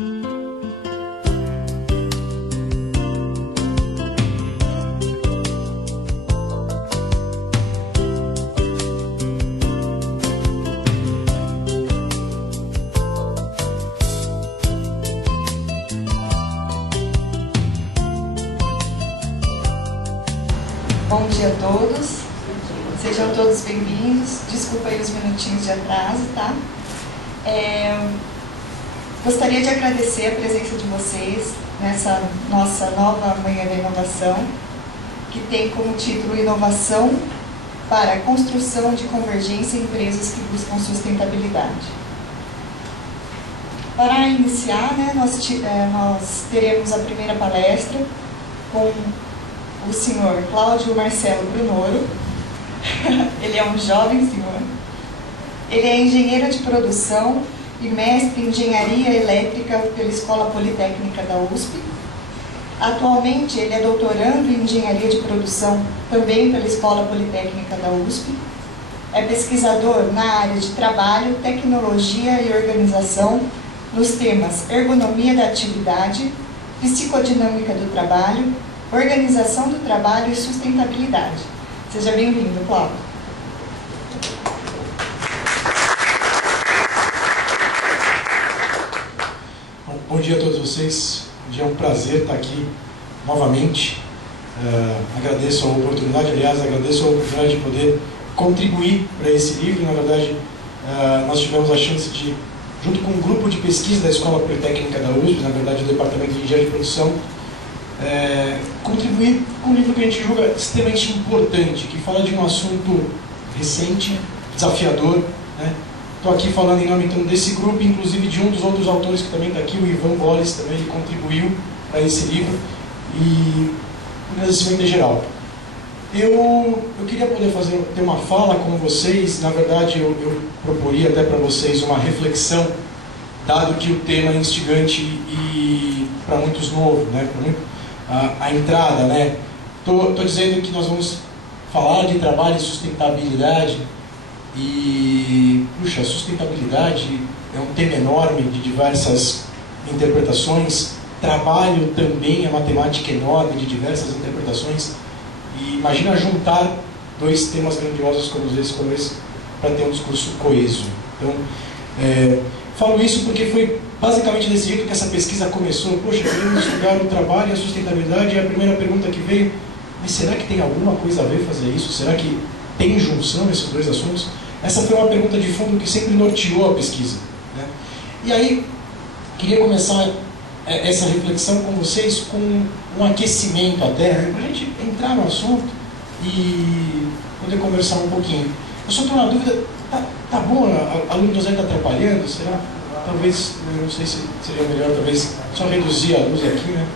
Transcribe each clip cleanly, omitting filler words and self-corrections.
Bom dia a todos, sejam todos bem-vindos. Desculpa aí os minutinhos de atraso, tá? Gostaria de agradecer a presença de vocês nessa nossa nova Manhã da Inovação, que tem como título Inovação para a Construção de Convergência em Empresas que Buscam Sustentabilidade. Para iniciar, né, nós teremos a primeira palestra com o senhor Cláudio Marcelo Brunoro. Ele é um jovem senhor. Ele é engenheiro de produção e mestre em engenharia elétrica pela Escola Politécnica da USP. Atualmente ele é doutorando em engenharia de produção também pela Escola Politécnica da USP. É pesquisador na área de trabalho, tecnologia e organização nos temas ergonomia da atividade, psicodinâmica do trabalho, organização do trabalho e sustentabilidade. Seja bem-vindo, Cláudio. Bom dia a todos vocês. É um prazer estar aqui novamente. Agradeço a oportunidade, aliás, agradeço a oportunidade de poder contribuir para esse livro. Na verdade, nós tivemos a chance de, junto com um grupo de pesquisa da Escola Politécnica da USP, na verdade o Departamento de Engenharia de Produção, contribuir com um livro que a gente julga extremamente importante, que fala de um assunto recente, desafiador, né? Estou aqui falando em nome então desse grupo, inclusive de um dos outros autores que também está aqui, o Ivan Bolles, também ele contribuiu para esse livro, e um agradecimento em geral. Eu queria poder ter uma fala com vocês. Na verdade eu proporia até para vocês uma reflexão, dado que o tema é instigante e para muitos novo, né? A entrada, né? Tô dizendo que nós vamos falar de trabalho e sustentabilidade, e puxa, a sustentabilidade é um tema enorme de diversas interpretações. Trabalho também é matemática enorme de diversas interpretações, e imagina juntar dois temas grandiosos como esse para ter um discurso coeso. Então, falo isso porque foi basicamente desse jeito que essa pesquisa começou. Poxa, queremos estudar o trabalho e a sustentabilidade, e a primeira pergunta que veio: mas será que tem alguma coisa a ver fazer isso? Será que tem junção esses dois assuntos? Essa foi uma pergunta de fundo que sempre norteou a pesquisa, né? E aí, queria começar essa reflexão com vocês com um aquecimento até, para a gente entrar no assunto e poder conversar um pouquinho. Eu só estou na dúvida, tá bom, a aluno José está atrapalhando? Será? Talvez, não sei se seria melhor, talvez, só reduzir a luz aqui, né?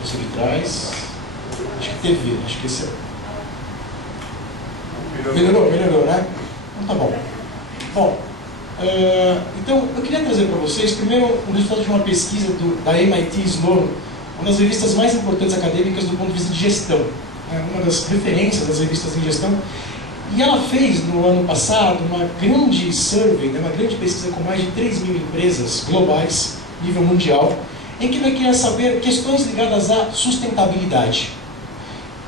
Deixa eu ver se ele traz. Acho que TV, acho que esse é... Melhorou, né? Então tá bom. Bom, então eu queria trazer para vocês, primeiro, o resultado de uma pesquisa da MIT Sloan, uma das revistas mais importantes acadêmicas do ponto de vista de gestão, uma das referências das revistas em gestão. E ela fez, no ano passado, uma grande survey, uma grande pesquisa com mais de 3 mil empresas globais, nível mundial, em que ela queria saber questões ligadas à sustentabilidade.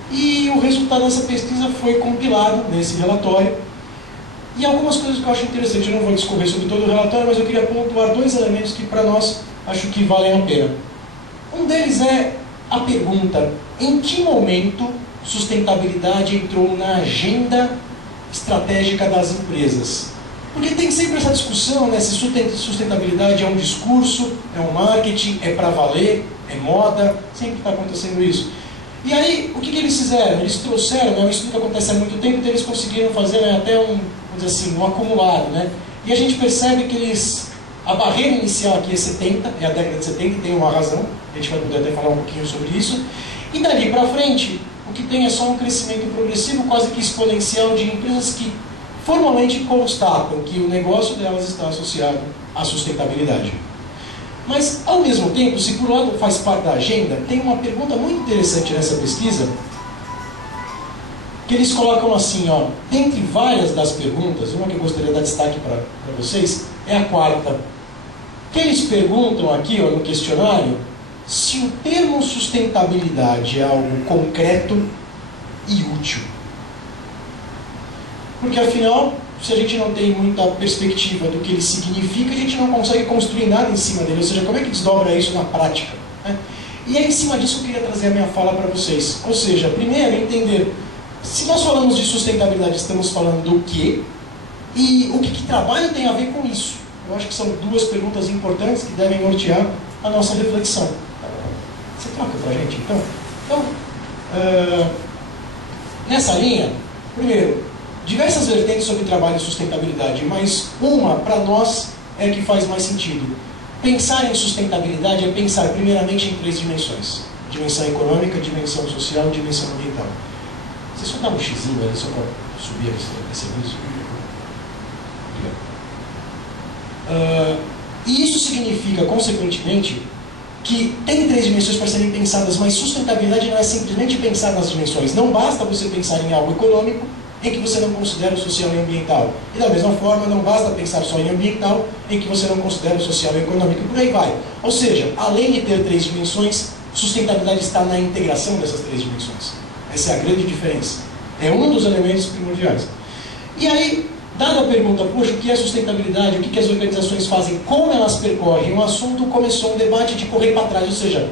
E o resultado dessa pesquisa foi compilado nesse relatório. E algumas coisas que eu acho interessante, eu não vou discorrer sobre todo o relatório, mas eu queria pontuar dois elementos que para nós acho que valem a pena. Um deles é a pergunta: em que momento sustentabilidade entrou na agenda estratégica das empresas? Porque tem sempre essa discussão, né, se sustentabilidade é um discurso, é um marketing, é para valer, é moda, sempre está acontecendo isso. E aí, o que eles fizeram? Eles trouxeram, isso que acontece há muito tempo, então eles conseguiram fazer até vamos dizer assim, um acumulado, né? E a gente percebe que a barreira inicial aqui é 70, é a década de 70, e tem uma razão, a gente vai poder até falar um pouquinho sobre isso. E dali para frente, o que tem é só um crescimento progressivo, quase que exponencial, de empresas que formalmente constatam que o negócio delas está associado à sustentabilidade. Mas, ao mesmo tempo, se por um lado faz parte da agenda, tem uma pergunta muito interessante nessa pesquisa, que eles colocam assim, ó, dentre várias das perguntas, uma que eu gostaria de dar destaque para vocês, é a quarta. que eles perguntam aqui, ó, no questionário, se o termo sustentabilidade é algo concreto e útil. Porque, afinal, se a gente não tem muita perspectiva do que ele significa, a gente não consegue construir nada em cima dele. Ou seja, como é que desdobra isso na prática, né? E é em cima disso que eu queria trazer a minha fala para vocês. Ou seja, primeiro, entender, se nós falamos de sustentabilidade, estamos falando do quê? E o que trabalho tem a ver com isso? Eu acho que são duas perguntas importantes que devem nortear a nossa reflexão. Você troca para a gente, então? Então, nessa linha, primeiro, diversas vertentes sobre trabalho e sustentabilidade, mas uma, para nós, é a que faz mais sentido. Pensar em sustentabilidade é pensar primeiramente em 3 dimensões. Dimensão econômica, dimensão social e dimensão ambiental. Você só dá um xizinho ali, só para subir esse aviso? E isso significa, consequentemente, que tem 3 dimensões para serem pensadas, mas sustentabilidade não é simplesmente pensar nas dimensões. Não basta você pensar em algo econômico em que você não considera o social e o ambiental. E da mesma forma, não basta pensar só em ambiental em que você não considera o social e o econômico. E por aí vai. Ou seja, além de ter 3 dimensões, sustentabilidade está na integração dessas 3 dimensões. Essa é a grande diferença. É um dos elementos primordiais. E aí, dada a pergunta, poxa, o que é sustentabilidade, o que as organizações fazem, como elas percorrem o assunto, começou um debate de correr para trás. Ou seja,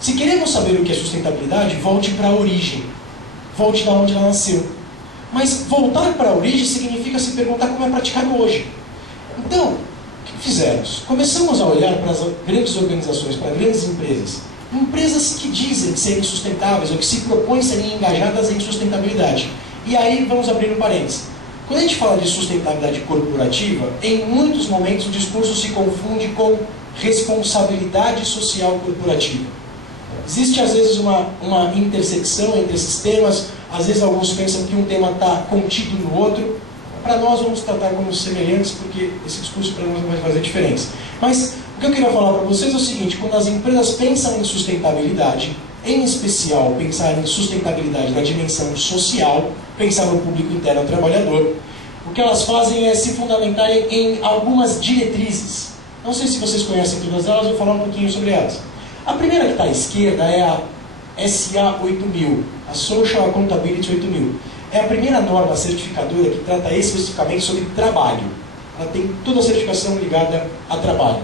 se queremos saber o que é sustentabilidade, volte para a origem. Volte da onde ela nasceu. Mas voltar para a origem significa se perguntar como é praticado hoje. Então, o que fizemos? Começamos a olhar para as grandes organizações, para grandes empresas. Empresas que dizem serem sustentáveis ou que se propõem serem engajadas em sustentabilidade. E aí vamos abrir um parênteses. Quando a gente fala de sustentabilidade corporativa, em muitos momentos o discurso se confunde com responsabilidade social corporativa. Existe às vezes uma intersecção entre esses temas, às vezes alguns pensam que um tema está contido no outro. Para nós vamos tratar como semelhantes, porque esse discurso para nós não vai fazer diferença. Mas o que eu queria falar para vocês é o seguinte: quando as empresas pensam em sustentabilidade, em especial pensar em sustentabilidade na dimensão social, pensar no público interno trabalhador, o que elas fazem é se fundamentarem em algumas diretrizes. Não sei se vocês conhecem todas elas, vou falar um pouquinho sobre elas. A primeira que está à esquerda é a SA 8000, a Social Accountability 8000. É a primeira norma certificadora que trata especificamente sobre trabalho. Ela tem toda a certificação ligada a trabalho.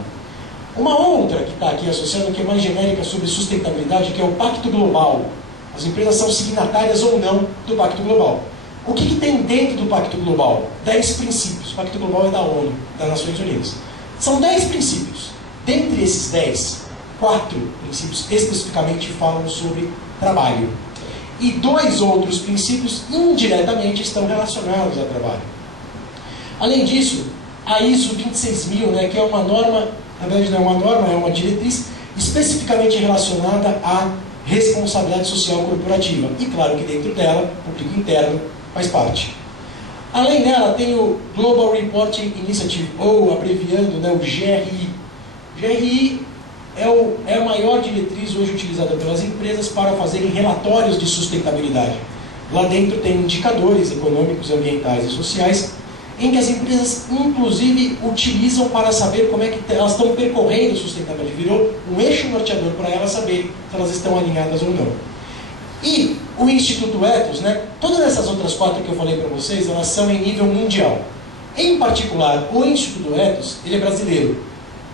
Uma outra que está aqui associada, que é mais genérica sobre sustentabilidade, que é o Pacto Global. As empresas são signatárias ou não do Pacto Global. O que tem dentro do Pacto Global? 10 princípios. O Pacto Global é da ONU, das Nações Unidas. São 10 princípios. Dentre esses 10, 4 princípios especificamente falam sobre trabalho. E 2 outros princípios indiretamente estão relacionados ao trabalho. Além disso, a ISO 26000, né, que é uma norma, na verdade não é uma norma, é uma diretriz especificamente relacionada à responsabilidade social corporativa. E claro que dentro dela, o público interno faz parte. Além dela, tem o Global Reporting Initiative, ou abreviando, né, o GRI. GRI é a maior diretriz hoje utilizada pelas empresas para fazerem relatórios de sustentabilidade. Lá dentro tem indicadores econômicos, ambientais e sociais, em que as empresas, inclusive, utilizam para saber como é que elas estão percorrendo a sustentabilidade. Virou um eixo norteador para elas saberem se elas estão alinhadas ou não. E o Instituto Ethos, né, todas essas outras 4 que eu falei para vocês, elas são em nível mundial. Em particular, o Instituto Ethos, ele é brasileiro.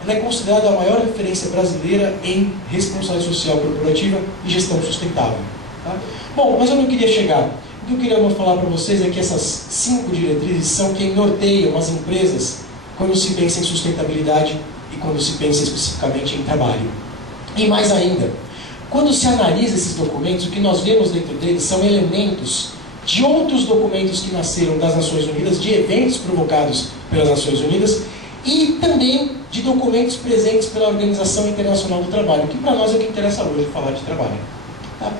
Ela é considerada a maior referência brasileira em responsabilidade social corporativa e gestão sustentável. Tá? Bom, mas eu não queria chegar. O que eu queria falar para vocês é que essas 5 diretrizes são quem norteiam as empresas quando se pensa em sustentabilidade e quando se pensa especificamente em trabalho. E mais ainda, quando se analisa esses documentos, o que nós vemos dentro deles são elementos de outros documentos que nasceram das Nações Unidas, de eventos provocados pelas Nações Unidas, e também de documentos presentes pela Organização Internacional do Trabalho, que para nós é o que interessa hoje, falar de trabalho. Tá?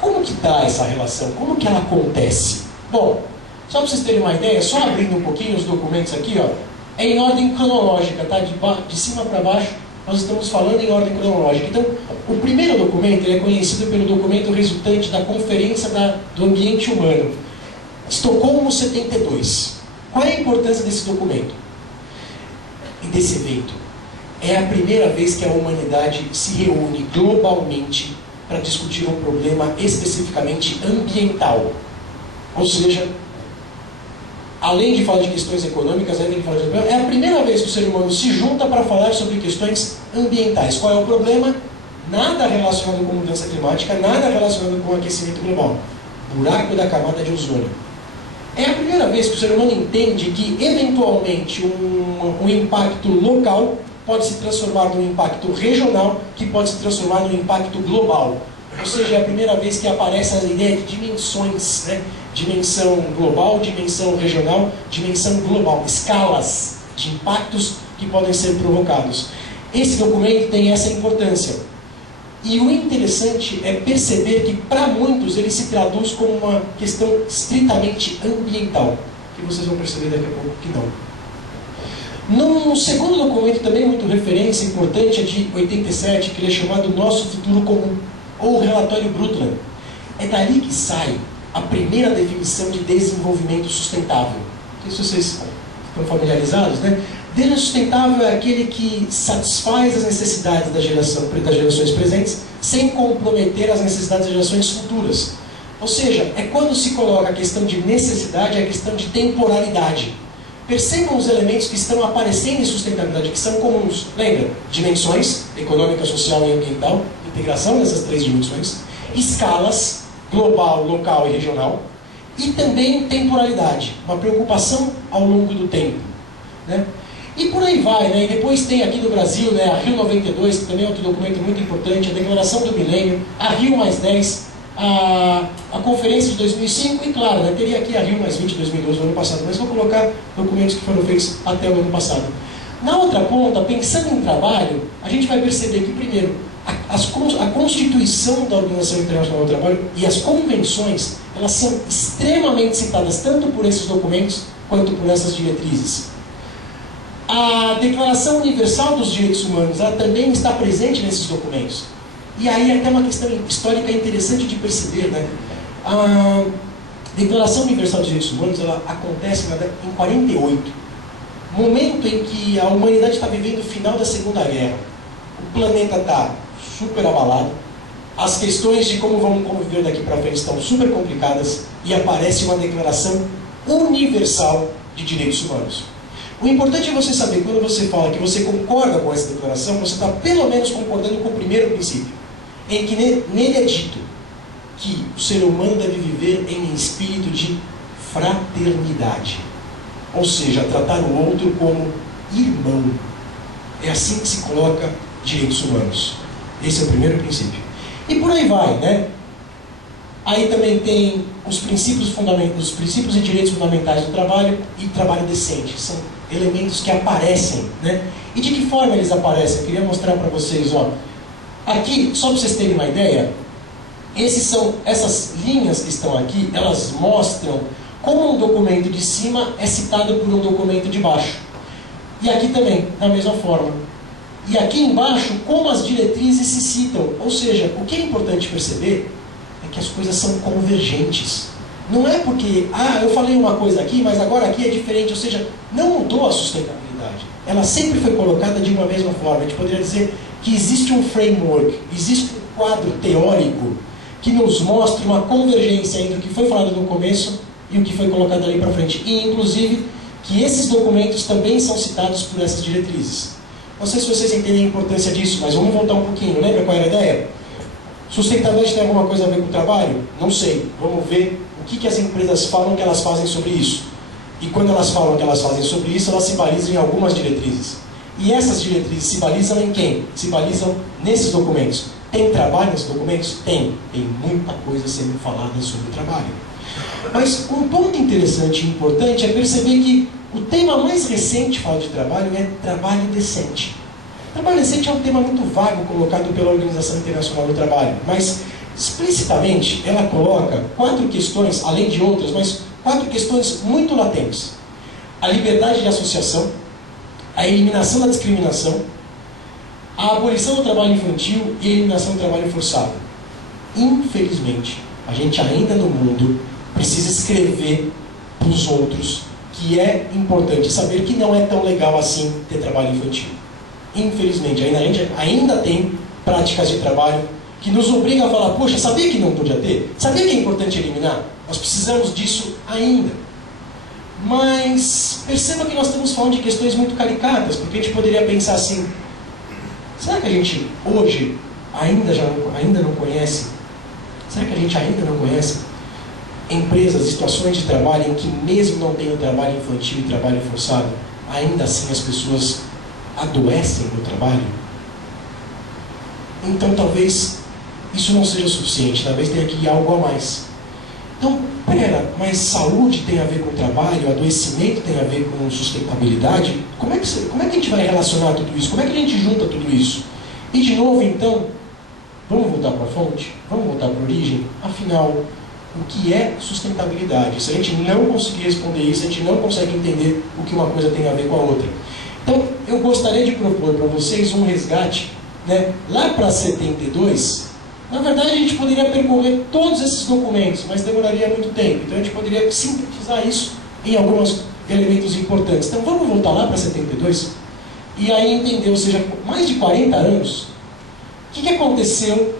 Como que está essa relação? Como que ela acontece? Bom, só para vocês terem uma ideia, só abrindo um pouquinho os documentos aqui, ó, é em ordem cronológica, tá? De cima para baixo, nós estamos falando em ordem cronológica. Então, o primeiro documento ele é conhecido pelo documento resultante da Conferência do Ambiente Humano, Estocolmo 72. Qual é a importância desse documento? E desse evento? é a primeira vez que a humanidade se reúne globalmente para discutir um problema especificamente ambiental. Ou seja, além de falar de questões econômicas, é a primeira vez que o ser humano se junta para falar sobre questões ambientais. Qual é o problema? Nada relacionado com mudança climática, nada relacionado com aquecimento global. Buraco da camada de ozônio. É a primeira vez que o ser humano entende que, eventualmente, um impacto local pode se transformar num impacto regional, que pode se transformar num impacto global. Ou seja, é a primeira vez que aparece a ideia de dimensões, né? Dimensão global, dimensão regional, dimensão global, escalas de impactos que podem ser provocados. Esse documento tem essa importância. E o interessante é perceber que, para muitos, ele se traduz como uma questão estritamente ambiental, que vocês vão perceber daqui a pouco que não. Num segundo documento, também muito referência, importante, é de 87, que ele é chamado Nosso Futuro Comum, ou o Relatório Brundtland. É dali que sai a primeira definição de desenvolvimento sustentável. Não sei se vocês estão familiarizados, né? Desenvolvimento sustentável é aquele que satisfaz as necessidades das gerações presentes sem comprometer as necessidades das gerações futuras. Ou seja, é quando se coloca a questão de necessidade e a questão de temporalidade. Percebam os elementos que estão aparecendo em sustentabilidade, que são comuns. Lembra? Dimensões, econômica, social e ambiental, integração dessas três dimensões, escalas, global, local e regional, e também temporalidade, uma preocupação ao longo do tempo, né? E por aí vai, né? E depois tem aqui no Brasil, né, a Rio 92, que também é outro documento muito importante, a Declaração do Milênio, a Rio +10, a Conferência de 2005, e claro, né, teria aqui a Rio +20 de 2012, no ano passado, mas vou colocar documentos que foram feitos até o ano passado. Na outra ponta, pensando em trabalho, a gente vai perceber que, primeiro, a Constituição da Organização Internacional do Trabalho e as convenções, elas são extremamente citadas tanto por esses documentos quanto por essas diretrizes. A Declaração Universal dos Direitos Humanos, ela também está presente nesses documentos. E aí até uma questão histórica interessante de perceber, né? A Declaração Universal dos Direitos Humanos, ela acontece em 48, momento em que a humanidade está vivendo o final da Segunda Guerra. O planeta está super abalado, as questões de como vamos conviver daqui para frente estão super complicadas e aparece uma Declaração Universal de Direitos Humanos. O importante é você saber, quando você fala que você concorda com essa declaração, você está pelo menos concordando com o primeiro princípio, em que nele é dito que o ser humano deve viver em espírito de fraternidade. Ou seja, tratar o outro como irmão. É assim que se coloca direitos humanos. Esse é o primeiro princípio. E por aí vai, né? Aí também tem os princípios e direitos fundamentais do trabalho e trabalho decente. São elementos que aparecem, né? E de que forma eles aparecem? Eu queria mostrar para vocês, ó. Aqui, só para vocês terem uma ideia, essas linhas que estão aqui, elas mostram como um documento de cima é citado por um documento de baixo. E aqui também, da mesma forma. E aqui embaixo, como as diretrizes se citam. Ou seja, o que é importante perceber é que as coisas são convergentes. Não é porque, eu falei uma coisa aqui, mas agora aqui é diferente. Ou seja, não mudou a sustentabilidade. Ela sempre foi colocada de uma mesma forma. A gente poderia dizer que existe um framework, existe um quadro teórico que nos mostra uma convergência entre o que foi falado no começo e o que foi colocado ali para frente. E, inclusive, que esses documentos também são citados por essas diretrizes. Não sei se vocês entendem a importância disso, mas vamos voltar um pouquinho. Lembra qual era a ideia? Sustentabilidade tem alguma coisa a ver com o trabalho? Não sei. Vamos ver o que as empresas falam que elas fazem sobre isso. E quando elas falam que elas fazem sobre isso, elas se balizam em algumas diretrizes. E essas diretrizes se balizam em quem? Se balizam nesses documentos. Tem trabalho nesses documentos? Tem. Tem muita coisa sendo falada sobre trabalho. Mas um ponto interessante e importante é perceber que o tema mais recente que fala de trabalho é trabalho decente. Trabalho decente é um tema muito vago colocado pela Organização Internacional do Trabalho, mas explicitamente ela coloca 4 questões, além de outras, mas 4 questões muito latentes. A liberdade de associação, a eliminação da discriminação, a abolição do trabalho infantil e a eliminação do trabalho forçado. Infelizmente, a gente ainda no mundo precisa escrever para os outros que é importante saber que não é tão legal assim ter trabalho infantil. infelizmente, a gente ainda tem práticas de trabalho que nos obrigam a falar, poxa, sabia que não podia ter? Sabia que é importante eliminar? Nós precisamos disso ainda. Mas perceba que nós estamos falando de questões muito caricatas, porque a gente poderia pensar assim, será que a gente hoje ainda não conhece? Será que a gente ainda não conhece empresas, situações de trabalho em que mesmo não tendo trabalho infantil e trabalho forçado, ainda assim as pessoas adoecem no trabalho? Então talvez isso não seja suficiente, talvez tenha que ir algo a mais. Então, pera, mas saúde tem a ver com trabalho, adoecimento tem a ver com sustentabilidade? Como é que a gente vai relacionar tudo isso? Como é que a gente junta tudo isso? E de novo, então, vamos voltar para a fonte? Vamos voltar para a origem? Afinal, o que é sustentabilidade? Se a gente não conseguir responder isso, a gente não consegue entender o que uma coisa tem a ver com a outra. Então, eu gostaria de propor para vocês um resgate, né? Lá para 72, na verdade a gente poderia percorrer todos esses documentos, mas demoraria muito tempo. Então a gente poderia sintetizar isso em alguns elementos importantes. Então vamos voltar lá para 72 e aí entender, ou seja, mais de 40 anos, o que aconteceu,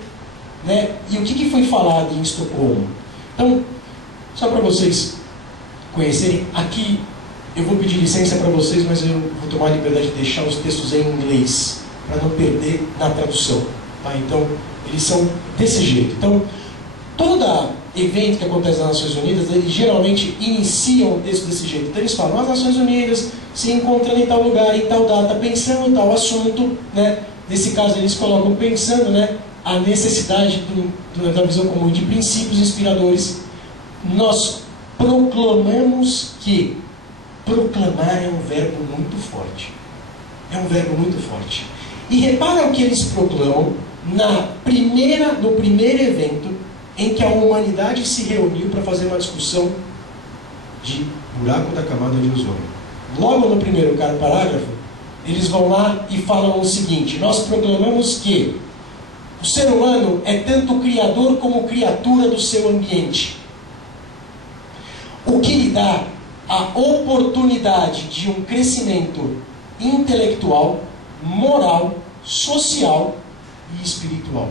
né? E o que foi falado em Estocolmo. Então, só para vocês conhecerem, aqui eu vou pedir licença para vocês, mas eu vou tomar a liberdade de deixar os textos em inglês, para não perder na tradução. Tá? Então, eles são desse jeito. Então, todo evento que acontece nas Nações Unidas, eles geralmente iniciam o texto desse jeito. Então, eles falam, as Nações Unidas se encontram em tal lugar, em tal data, pensando em tal assunto, né? Nesse caso, eles colocam pensando, né, a necessidade da visão comum de princípios inspiradores. Nós proclamamos que proclamar é um verbo muito forte. É um verbo muito forte. E repara o que eles proclamam no primeiro evento em que a humanidade se reuniu para fazer uma discussão de buraco da camada de ozônio. Logo no primeiro parágrafo, eles vão lá e falam o seguinte: nós proclamamos que o ser humano é tanto criador como criatura do seu ambiente, o que lhe dá a oportunidade de um crescimento intelectual, moral, social e espiritual.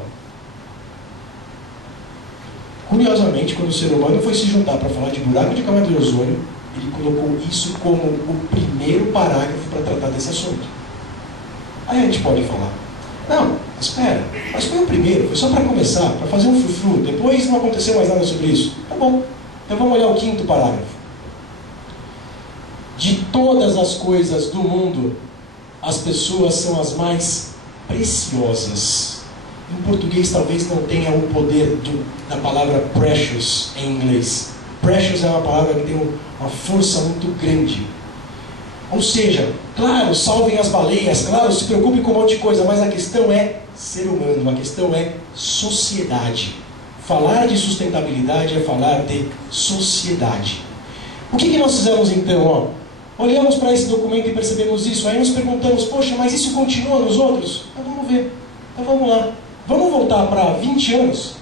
Curiosamente, quando o ser humano foi se juntar para falar de buraco de camada de ozônio, ele colocou isso como o primeiro parágrafo para tratar desse assunto. Aí a gente pode falar, não, espera, mas foi o primeiro, foi só para começar, para fazer um frufru, depois não aconteceu mais nada sobre isso. Tá bom, então vamos olhar o quinto parágrafo. De todas as coisas do mundo, as pessoas são as mais preciosas. Em português talvez não tenha o poder da palavra precious em inglês. Precious é uma palavra que tem uma força muito grande. Ou seja, claro, salvem as baleias, claro, se preocupe com um monte de coisa, mas a questão é ser humano, a questão é sociedade. Falar de sustentabilidade é falar de sociedade. O que nós fizemos então? Olhamos para esse documento e percebemos isso, aí nos perguntamos, poxa, mas isso continua nos outros? Então vamos ver, então vamos lá. Vamos voltar para 20 anos,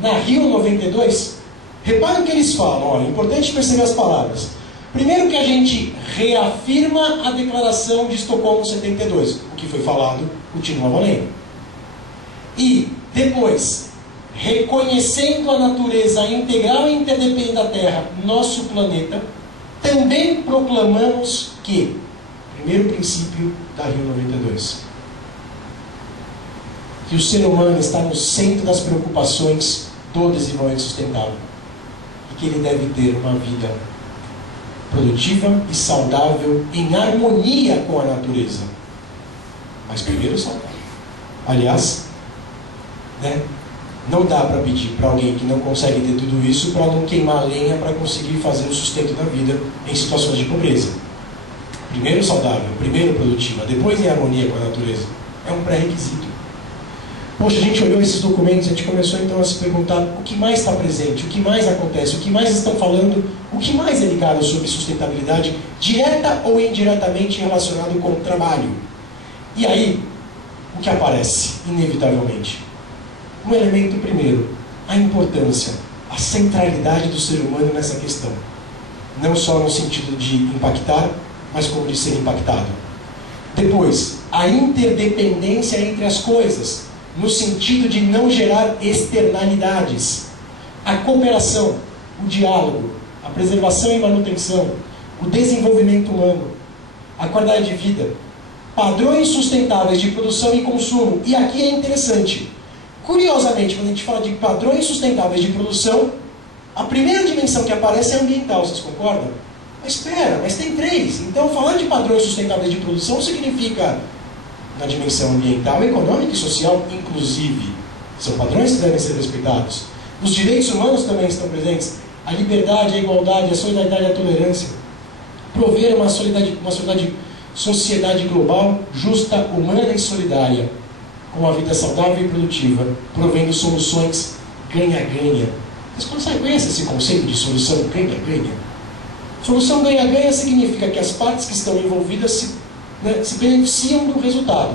na Rio 92? Repare o que eles falam, é importante perceber as palavras. Primeiro que a gente reafirma a declaração de Estocolmo 72, o que foi falado continua valendo. E depois, reconhecendo a natureza integral e interdependente da Terra, nosso planeta, também proclamamos que, primeiro princípio da Rio 92, que o ser humano está no centro das preocupações do desenvolvimento sustentável e que ele deve ter uma vida produtiva e saudável em harmonia com a natureza. Mas primeiro saudável. Aliás, né, não dá para pedir para alguém que não consegue ter tudo isso para não queimar lenha para conseguir fazer o sustento da vida em situações de pobreza. Primeiro saudável, primeiro produtiva, depois em harmonia com a natureza. É um pré-requisito. Poxa, a gente olhou esses documentos, a gente começou então a se perguntar o que mais está presente, o que mais acontece, o que mais estão falando, o que mais é ligado sobre sustentabilidade, direta ou indiretamente relacionado com o trabalho. E aí, o que aparece, inevitavelmente? Um elemento primeiro, a importância, a centralidade do ser humano nessa questão. Não só no sentido de impactar, mas como de ser impactado. Depois, a interdependência entre as coisas, no sentido de não gerar externalidades. A cooperação, o diálogo, a preservação e manutenção, o desenvolvimento humano, a qualidade de vida, padrões sustentáveis de produção e consumo. E aqui é interessante. Curiosamente, quando a gente fala de padrões sustentáveis de produção, a primeira dimensão que aparece é ambiental, vocês concordam? Mas espera, mas tem três. Então, falar de padrões sustentáveis de produção significa, na dimensão ambiental, econômica e social, inclusive. São padrões que devem ser respeitados. Os direitos humanos também estão presentes. A liberdade, a igualdade, a solidariedade e a tolerância. Prover uma sociedade global, justa, humana e solidária, com uma vida saudável e produtiva, provendo soluções ganha-ganha. Vocês conhecem esse conceito de solução ganha-ganha? Solução ganha-ganha significa que as partes que estão envolvidas se beneficiam do resultado.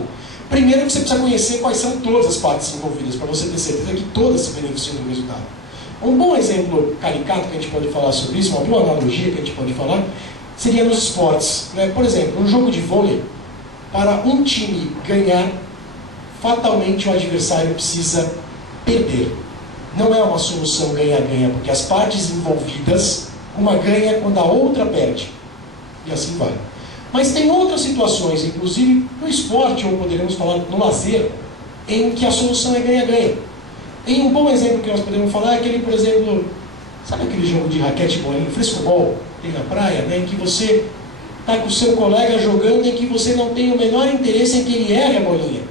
Primeiro que você precisa conhecer quais são todas as partes envolvidas, para você ter certeza que todas se beneficiam do resultado. Um bom exemplo caricato que a gente pode falar sobre isso, uma boa analogia que a gente pode falar, seria nos esportes. Por exemplo, um jogo de vôlei, para um time ganhar, fatalmente o adversário precisa perder. Não é uma solução ganha-ganha, porque as partes envolvidas, uma ganha quando a outra perde. E assim vai. Mas tem outras situações, inclusive no esporte, ou poderíamos falar no lazer, em que a solução é ganha-ganha. E um bom exemplo que nós podemos falar é aquele, por exemplo, sabe aquele jogo de raquete e bolinha, frescobol, tem na praia, em que você está com o seu colega jogando, em que você não tem o menor interesse em que ele erre a bolinha.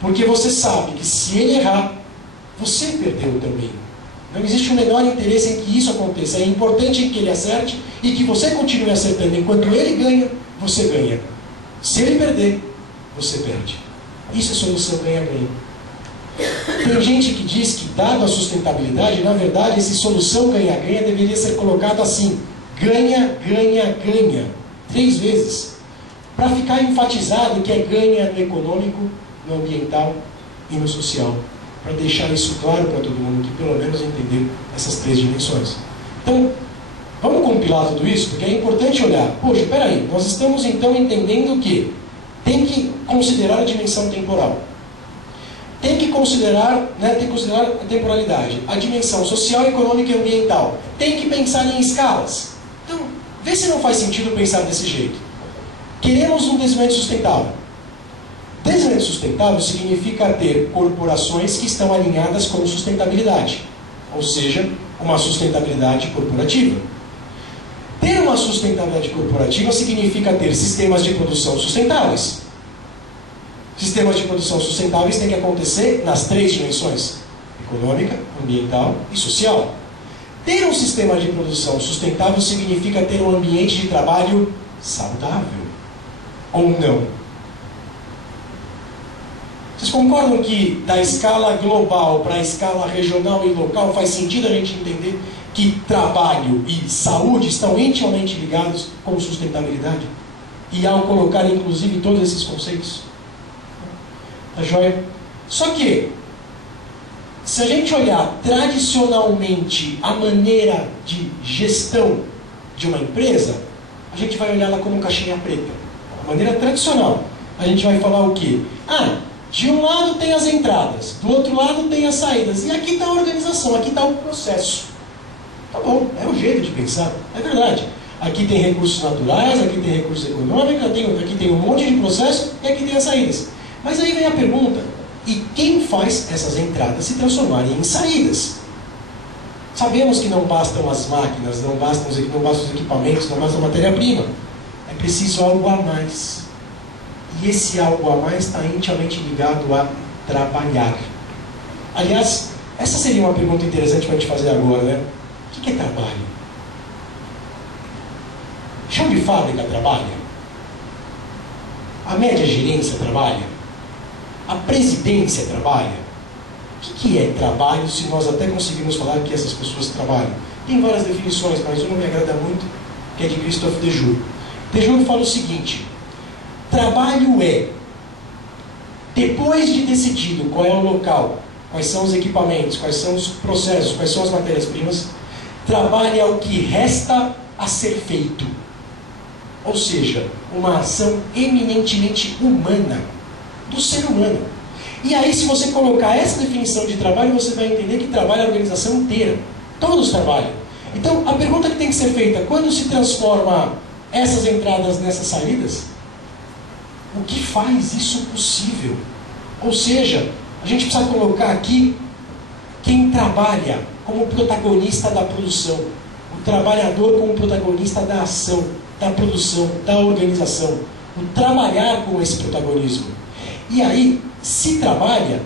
Porque você sabe que se ele errar, você perdeu também. Não existe o menor interesse em que isso aconteça. É importante que ele acerte e que você continue acertando. Enquanto ele ganha, você ganha. Se ele perder, você perde. Isso é solução ganha-ganha. Tem gente que diz que, dado a sustentabilidade, na verdade, essa solução ganha-ganha deveria ser colocado assim: ganha, ganha, ganha. 3 vezes. Para ficar enfatizado que é ganha no econômico, no ambiental e no social. Para deixar isso claro para todo mundo, que pelo menos entender essas 3 dimensões. Então, vamos compilar tudo isso, porque é importante olhar. Poxa, espera aí, nós estamos então entendendo que tem que considerar a dimensão temporal. Tem que considerar a temporalidade, a dimensão social, econômica e ambiental. Tem que pensar em escalas. Então, vê se não faz sentido pensar desse jeito. Queremos um desenvolvimento sustentável. Desenvolvimento sustentável significa ter corporações que estão alinhadas com sustentabilidade, ou seja, uma sustentabilidade corporativa. Ter uma sustentabilidade corporativa significa ter sistemas de produção sustentáveis. Sistemas de produção sustentáveis têm que acontecer nas 3 dimensões: econômica, ambiental e social. Ter um sistema de produção sustentável significa ter um ambiente de trabalho saudável. Ou não? Vocês concordam que da escala global para a escala regional e local faz sentido a gente entender que trabalho e saúde estão intimamente ligados com sustentabilidade? E ao colocar inclusive todos esses conceitos? Tá joia? Só que, se a gente olhar tradicionalmente a maneira de gestão de uma empresa, a gente vai olhar ela como caixinha preta. A maneira tradicional. A gente vai falar o quê? De um lado tem as entradas, do outro lado tem as saídas. E aqui está a organização, aqui está o processo. Tá bom, é o jeito de pensar, é verdade. Aqui tem recursos naturais, aqui tem recursos econômicos, aqui tem um monte de processo e aqui tem as saídas. Mas aí vem a pergunta: e quem faz essas entradas se transformarem em saídas? Sabemos que não bastam as máquinas, não bastam os equipamentos, não basta a matéria-prima. É preciso algo a mais. E esse algo a mais está intimamente ligado a trabalhar. Aliás, essa seria uma pergunta interessante para a gente fazer agora, né? O que é trabalho? Chão de fábrica trabalha? A média gerência trabalha? A presidência trabalha? O que é trabalho, se nós até conseguimos falar que essas pessoas trabalham? Tem várias definições, mas uma me agrada muito, que é de Christophe Dejoux. Dejoux fala o seguinte: trabalho é, depois de decidido qual é o local, quais são os equipamentos, quais são os processos, quais são as matérias-primas, trabalho é o que resta a ser feito. Ou seja, uma ação eminentemente humana, do ser humano. E aí, se você colocar essa definição de trabalho, você vai entender que trabalho é a organização inteira. Todos trabalham. Então, a pergunta que tem que ser feita, quando se transforma essas entradas nessas saídas, o que faz isso possível? Ou seja, a gente precisa colocar aqui quem trabalha como protagonista da produção, o trabalhador como protagonista da ação, da produção, da organização, o trabalhar com esse protagonismo. E aí, se trabalha,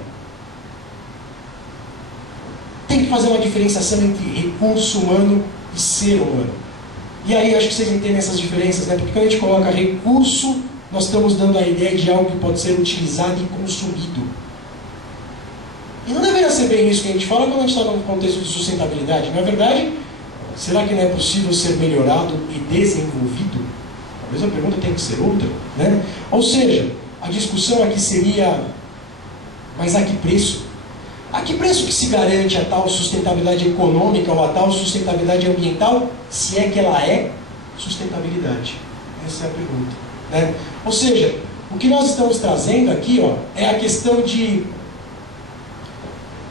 tem que fazer uma diferenciação entre recurso humano e ser humano. E aí, acho que vocês entendem essas diferenças, né? Porque quando a gente coloca recurso, nós estamos dando a ideia de algo que pode ser utilizado e consumido. E não deveria ser bem isso que a gente fala quando a gente está num contexto de sustentabilidade. Na verdade, será que não é possível ser melhorado e desenvolvido? Talvez a pergunta tenha que ser outra, né? Ou seja, a discussão aqui seria, mas a que preço? A que preço que se garante a tal sustentabilidade econômica ou a tal sustentabilidade ambiental, se é que ela é sustentabilidade? Essa é a pergunta, né? Ou seja, o que nós estamos trazendo aqui, ó, é a questão de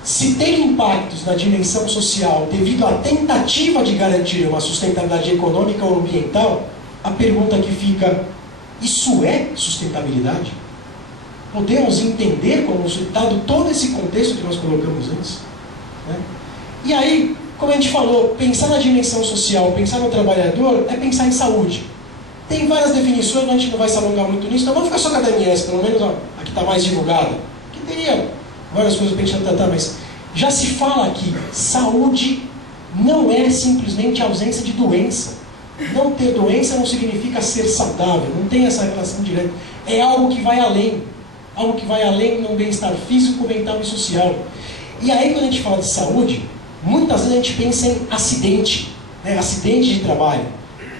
se tem impactos na dimensão social devido à tentativa de garantir uma sustentabilidade econômica ou ambiental, a pergunta que fica, isso é sustentabilidade? Podemos entender como dado todo esse contexto que nós colocamos antes, né? E aí, como a gente falou, pensar na dimensão social, pensar no trabalhador, é pensar em saúde. Tem várias definições, a gente não vai se alongar muito nisso, então vamos ficar só com a da MS, pelo menos a que está mais divulgada. Que teria várias coisas para a gente tratar, mas já se fala aqui, saúde não é simplesmente ausência de doença. Não ter doença não significa ser saudável, não tem essa relação direta. É algo que vai além. Algo que vai além de um bem-estar físico, mental e social. E aí, quando a gente fala de saúde, muitas vezes a gente pensa em acidente, né? Acidente de trabalho.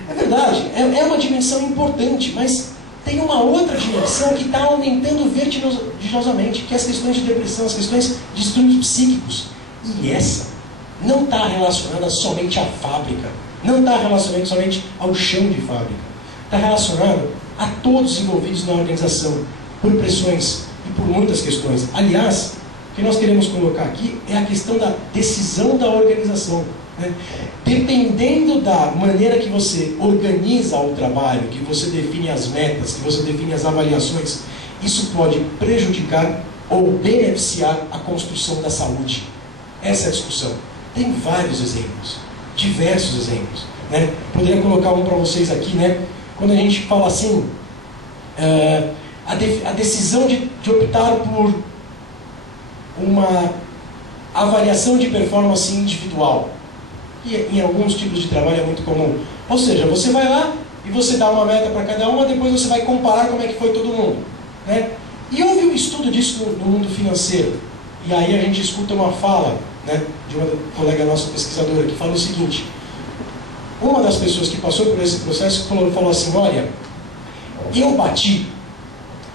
É verdade, é uma dimensão importante, mas tem uma outra dimensão que está aumentando vertiginosamente, que é as questões de depressão, as questões de distúrbios psíquicos. E essa não está relacionada somente à fábrica, não está relacionada somente ao chão de fábrica. Está relacionado a todos os envolvidos na organização, por pressões e por muitas questões. Aliás, o que nós queremos colocar aqui é a questão da decisão da organização, né? Dependendo da maneira que você organiza o trabalho, que você define as metas, que você define as avaliações, isso pode prejudicar ou beneficiar a construção da saúde. Essa é a discussão. Tem vários exemplos, diversos exemplos, né? Poderia colocar um para vocês aqui, né? Quando a gente fala assim, a decisão de optar por uma avaliação de performance individual, que em alguns tipos de trabalho é muito comum. Ou seja, você vai lá e você dá uma meta para cada uma, depois você vai comparar como é que foi todo mundo, né? E houve um estudo disso no mundo financeiro. E aí a gente escuta uma fala, né, de uma colega nossa pesquisadora que fala o seguinte: uma das pessoas que passou por esse processo falou assim, olha, eu bati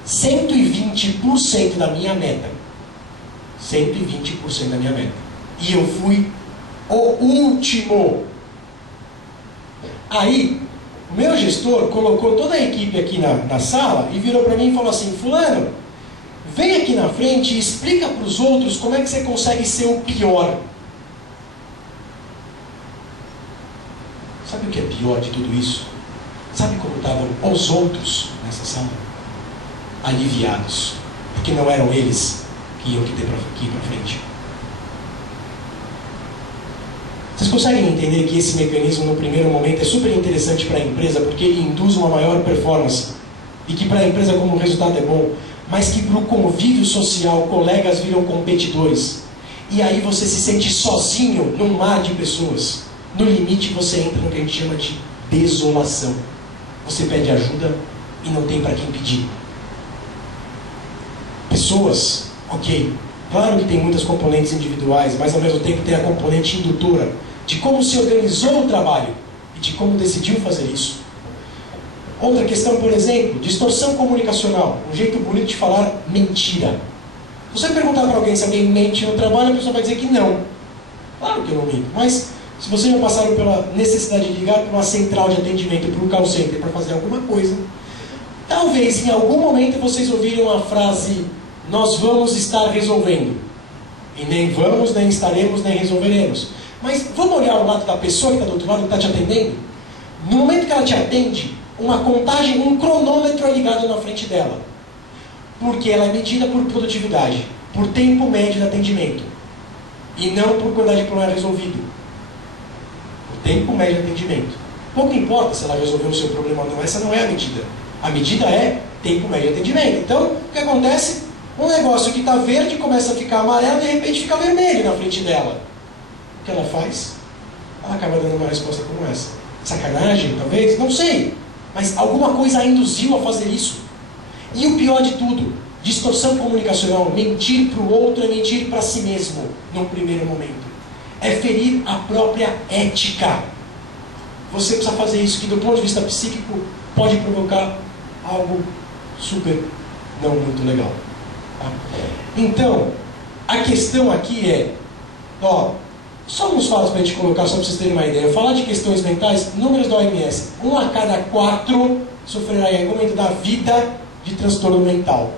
120% da minha meta. 120% da minha meta. E eu fui o último. Aí, o meu gestor colocou toda a equipe aqui na sala e virou para mim e falou assim, fulano, vem aqui na frente e explica para os outros como é que você consegue ser o pior. Sabe o que é pior de tudo isso? Sabe como estavam os outros nessa sala? Aliviados. Porque não eram eles que iam que ir para frente. Vocês conseguem entender que esse mecanismo no primeiro momento é super interessante para a empresa, porque ele induz uma maior performance, e que para a empresa como resultado é bom, mas que para o convívio social, colegas viram competidores, e aí você se sente sozinho num mar de pessoas. No limite você entra no que a gente chama de desolação. Você pede ajuda e não tem para quem pedir. Pessoas, ok, claro que tem muitas componentes individuais, mas ao mesmo tempo tem a componente indutora, de como se organizou o trabalho e de como decidiu fazer isso. Outra questão, por exemplo, distorção comunicacional, um jeito bonito de falar mentira. Se você perguntar para alguém se alguém mente no trabalho, a pessoa vai dizer que não. Claro que eu não minto, mas Se vocês já passaram pela necessidade de ligar para uma central de atendimento, para um call center, para fazer alguma coisa, talvez em algum momento vocês ouviram a frase: nós vamos estar resolvendo. E nem vamos, nem estaremos, nem resolveremos. Mas vamos olhar o lado da pessoa que está do outro lado, que está te atendendo? No momento que ela te atende, uma contagem, um cronômetro é ligado na frente dela. Porque ela é medida por produtividade, por tempo médio de atendimento. E não por quantidade de problema resolvido. Por tempo médio de atendimento. Pouco importa se ela resolveu o seu problema ou não, essa não é a medida. A medida é tempo médio de atendimento. Então, o que acontece? Um negócio que está verde começa a ficar amarelo e de repente fica vermelho na frente dela. O que ela faz? Ela acaba dando uma resposta como essa. Sacanagem, talvez? Não sei. Mas alguma coisa a induziu a fazer isso. E o pior de tudo, distorção comunicacional, mentir para o outro é mentir para si mesmo, num primeiro momento. É ferir a própria ética. Você precisa fazer isso, que do ponto de vista psíquico pode provocar algo super não muito legal. Tá? Então, a questão aqui é, só uns fatos para a gente colocar, só para vocês terem uma ideia. Falar de questões mentais, números da OMS, 1 a cada 4 sofrerá em algum momento da vida de transtorno mental.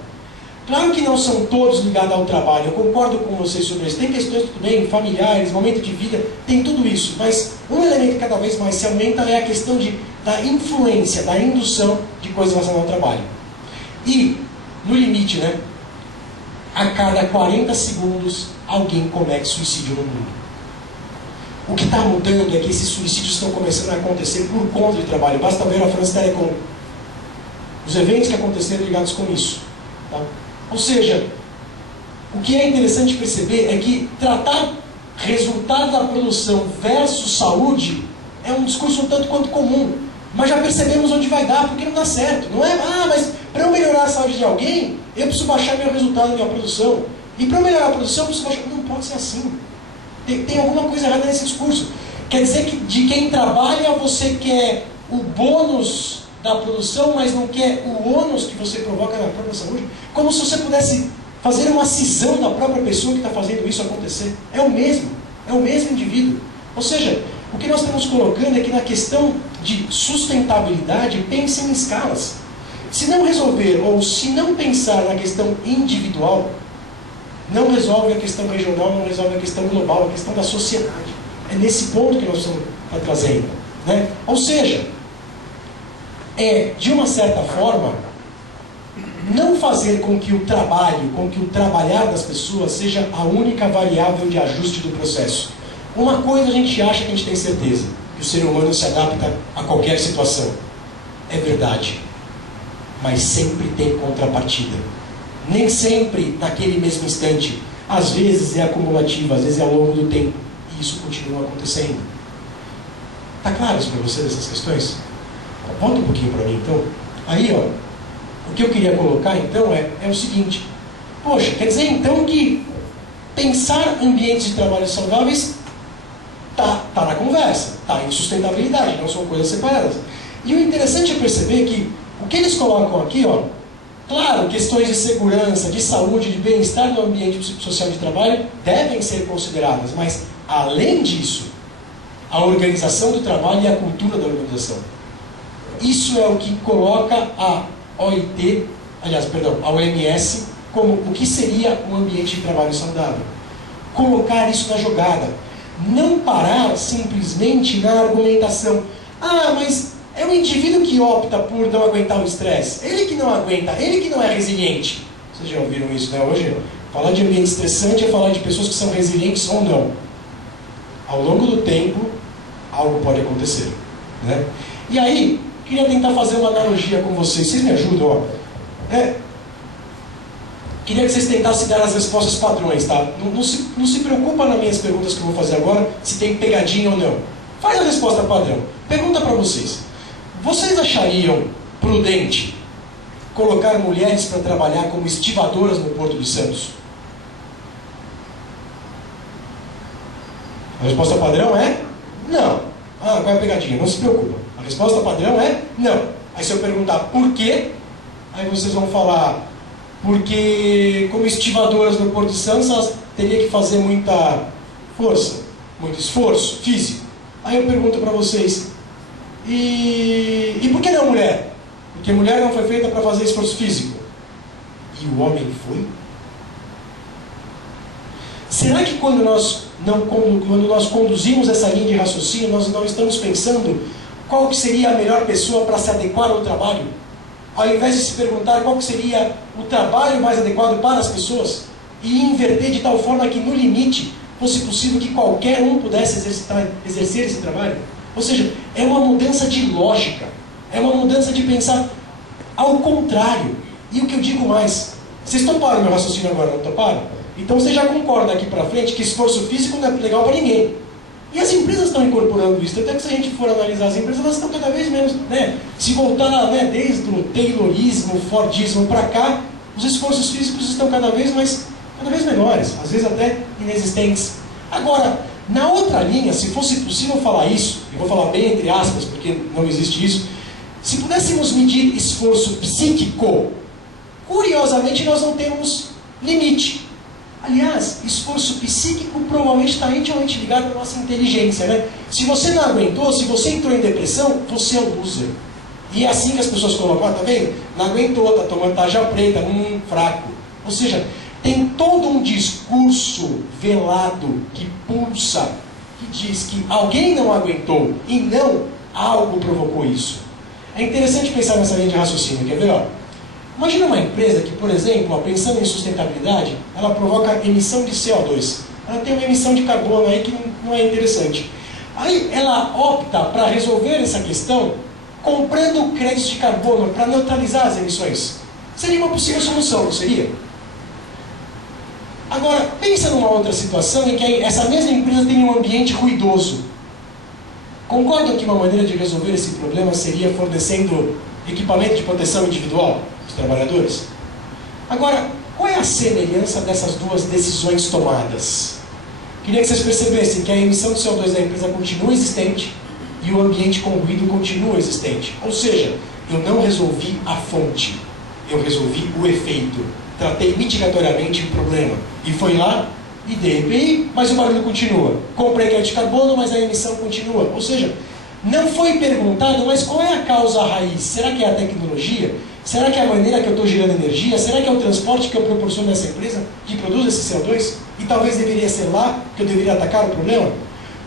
Claro que não são todos ligados ao trabalho, eu concordo com vocês sobre isso. Tem questões, tudo bem, familiares, momento de vida, tem tudo isso. Mas um elemento que cada vez mais se aumenta é a questão da influência, da indução de coisas relacionadas ao trabalho. E, no limite, né, a cada 40 segundos alguém comete suicídio no mundo. O que está mudando é que esses suicídios estão começando a acontecer por conta de trabalho. Basta ver a France Telecom. Os eventos que aconteceram ligados com isso. Tá? Ou seja, o que é interessante perceber é que tratar resultado da produção versus saúde é um discurso um tanto quanto comum. Mas já percebemos onde vai dar, porque não dá certo. Não é, mas para eu melhorar a saúde de alguém, eu preciso baixar meu resultado, minha produção. E para eu melhorar a produção, eu preciso baixar... Não pode ser assim. Tem alguma coisa errada nesse discurso. Quer dizer que de quem trabalha você quer o bônus da produção, mas não quer o ônus que você provoca na própria saúde? Como se você pudesse fazer uma cisão da própria pessoa que está fazendo isso acontecer. É o mesmo indivíduo. Ou seja, o que nós estamos colocando é que na questão de sustentabilidade, pense em escalas. Se não resolver, ou se não pensar na questão individual, não resolve a questão regional, não resolve a questão global, a questão da sociedade. É nesse ponto que nós estamos trazendo. Né? Ou seja, de uma certa forma, não fazer com que o trabalho, com que o trabalhar das pessoas seja a única variável de ajuste do processo. Uma coisa a gente acha que a gente tem certeza, que o ser humano se adapta a qualquer situação. É verdade. Mas sempre tem contrapartida. Nem sempre naquele mesmo instante. Às vezes é acumulativo, às vezes é ao longo do tempo. E isso continua acontecendo. Está claro isso para você, dessas questões? Volta um pouquinho para mim, então. Aí, o que eu queria colocar, então, é o seguinte. Poxa, quer dizer, então, que pensar ambientes de trabalho saudáveis está na conversa, está em sustentabilidade, não são coisas separadas. E o interessante é perceber que o que eles colocam aqui, claro, questões de segurança, de saúde, de bem-estar no ambiente psicossocial de trabalho devem ser consideradas, mas, além disso, a organização do trabalho e a cultura da organização. Isso é o que coloca a OMS como o que seria um ambiente de trabalho saudável. Colocar isso na jogada. Não parar simplesmente na argumentação. Mas é o indivíduo que opta por não aguentar o estresse. Ele que não aguenta, ele que não é resiliente. Vocês já ouviram isso, né? Hoje, falar de ambiente estressante é falar de pessoas que são resilientes ou não. Ao longo do tempo, algo pode acontecer. Né? E aí, queria tentar fazer uma analogia com vocês. Vocês me ajudam? Queria que vocês tentassem dar as respostas padrões, tá? Não se preocupa nas minhas perguntas que eu vou fazer agora, se tem pegadinha ou não. Faz a resposta padrão. Pergunta para vocês. Vocês achariam prudente colocar mulheres para trabalhar como estivadoras no Porto de Santos? A resposta padrão é não. Qual é a pegadinha? Não se preocupa. A resposta padrão é não. Aí se eu perguntar por quê, aí vocês vão falar porque como estivadoras no Porto de Santos elas teriam que fazer muita força, muito esforço físico. Aí eu pergunto para vocês, e por que não mulher? Porque mulher não foi feita para fazer esforço físico. E o homem foi? Será que quando nós conduzimos essa linha de raciocínio, nós não estamos pensando qual que seria a melhor pessoa para se adequar ao trabalho? Ao invés de se perguntar qual que seria o trabalho mais adequado para as pessoas, e inverter de tal forma que no limite fosse possível que qualquer um pudesse exercer esse trabalho? Ou seja, é uma mudança de lógica, é uma mudança de pensar ao contrário. E o que eu digo mais, vocês toparam meu raciocínio agora, não toparam? Então você já concorda aqui para frente que esforço físico não é legal para ninguém. E as empresas estão incorporando isso, até que se a gente for analisar as empresas, elas estão cada vez menos, se voltar, desde o Taylorismo, o Fordismo para cá, os esforços físicos estão cada vez menores, às vezes até inexistentes. Agora, na outra linha, se fosse possível falar isso, eu vou falar bem entre aspas, porque não existe isso, se pudéssemos medir esforço psíquico, curiosamente nós não temos limite. Aliás, esforço psíquico provavelmente está intimamente ligado à nossa inteligência, né? Se você não aguentou, se você entrou em depressão, você é um loser. E é assim que as pessoas colocam, tá vendo? Não aguentou, tá tomando tarja preta, fraco. Ou seja, tem todo um discurso velado que pulsa, que diz que alguém não aguentou e não algo provocou isso. É interessante pensar nessa linha de raciocínio, quer ver? Imagina uma empresa que, por exemplo, pensando em sustentabilidade, ela provoca emissão de CO2. Ela tem uma emissão de carbono aí que não é interessante. Aí ela opta para resolver essa questão comprando créditos de carbono para neutralizar as emissões. Seria uma possível solução, não seria? Agora, pensa numa outra situação em que essa mesma empresa tem um ambiente ruidoso. Concordam que uma maneira de resolver esse problema seria fornecendo equipamento de proteção individual aos trabalhadores? Agora, qual é a semelhança dessas duas decisões tomadas? Queria que vocês percebessem que a emissão de CO2 da empresa continua existente e o ambiente com ruído continua existente. Ou seja, eu não resolvi a fonte, eu resolvi o efeito. Tratei mitigatoriamente o problema. E foi lá e dei EPI, mas o barulho continua. Comprei crédito de carbono, mas a emissão continua. Ou seja, não foi perguntado, mas qual é a causa raiz? Será que é a tecnologia? Será que é a maneira que eu estou gerando energia? Será que é o transporte que eu proporciono nessa empresa que produz esse CO2? E talvez deveria ser lá que eu deveria atacar o problema?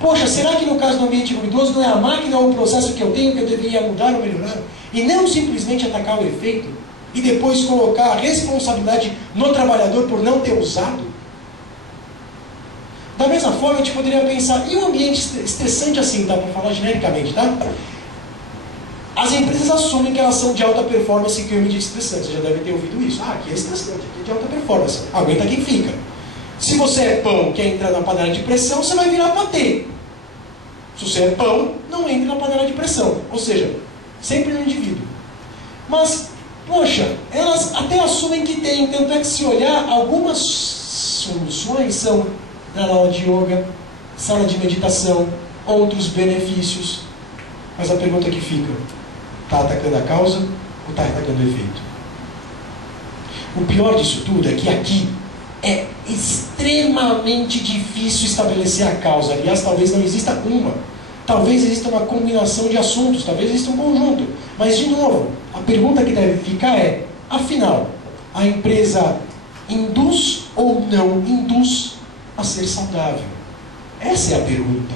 Poxa, será que no caso do ambiente ruidoso não é a máquina ou o processo que eu tenho que eu deveria mudar ou melhorar? E não simplesmente atacar o efeito e depois colocar a responsabilidade no trabalhador por não ter usado? Da mesma forma, a gente poderia pensar, e um ambiente estressante assim, tá? Para falar genericamente, tá? As empresas assumem que elas são de alta performance e que é um ambiente estressante. Você já deve ter ouvido isso. Ah, aqui é estressante, aqui é de alta performance. Aguenta quem fica. Se você é pão, quer entrar na panela de pressão, você vai virar patê. Se você é pão, não entre na panela de pressão. Ou seja, sempre no indivíduo. Mas, poxa, elas até assumem que tem. Tanto é que se olhar, algumas soluções são na aula de yoga, sala de meditação, outros benefícios. Mas a pergunta que fica, está atacando a causa ou está atacando o efeito? O pior disso tudo é que aqui é extremamente difícil estabelecer a causa. Aliás, talvez não exista uma. Talvez exista uma combinação de assuntos, talvez exista um conjunto. Mas, de novo, a pergunta que deve ficar é, afinal, a empresa induz ou não induz a ser saudável? Essa é a pergunta.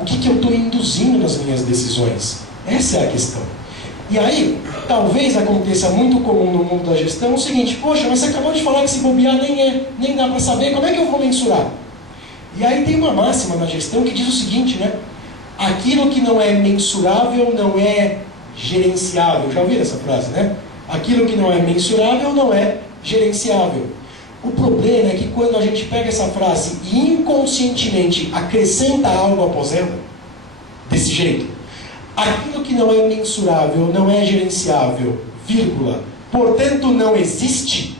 O que eu estou induzindo nas minhas decisões? Essa é a questão. E aí, talvez aconteça muito comum no mundo da gestão o seguinte, poxa, mas você acabou de falar que se bobear nem dá para saber, como é que eu vou mensurar? E aí tem uma máxima na gestão que diz o seguinte, né? Aquilo que não é mensurável não é gerenciável. Já ouviram essa frase, né? Aquilo que não é mensurável não é gerenciável. O problema é que quando a gente pega essa frase e inconscientemente acrescenta algo após ela, desse jeito, aquilo que não é mensurável, não é gerenciável, vírgula, portanto não existe,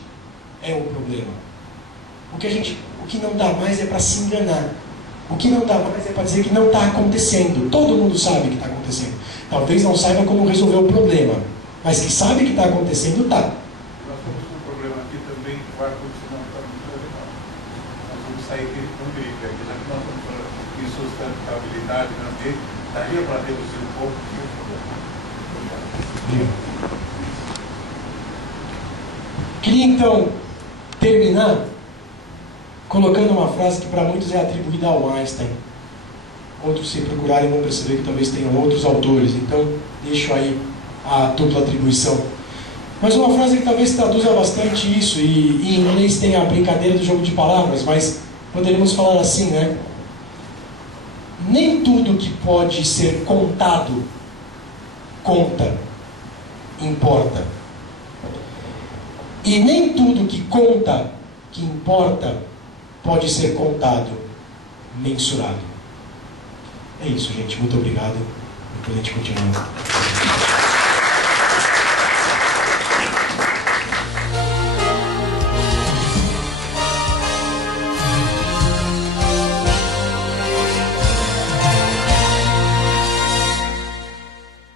é um problema. O que não dá mais é para se enganar. O que não dá mais é para dizer que não está acontecendo. Todo mundo sabe que está acontecendo. Talvez não saiba como resolver o problema, mas que sabe que está acontecendo, está. Nós temos um problema aqui também que vai continuar muito legal. Nós sair dele com ele, já que nós estamos falando de sustentabilidade no ambiente, daria para reduzir um pouco isso? Queria então terminar colocando uma frase que para muitos é atribuída ao Einstein. Outros, se procurarem, vão perceber que talvez tenham outros autores, então deixo aí a dupla atribuição. Mas uma frase que talvez traduza bastante isso, e em inglês tem a brincadeira do jogo de palavras, mas poderíamos falar assim, né? Nem tudo que pode ser contado, conta, importa. E nem tudo que conta, que importa, pode ser contado, mensurado. É isso, gente. Muito obrigado. Depois a gente continua.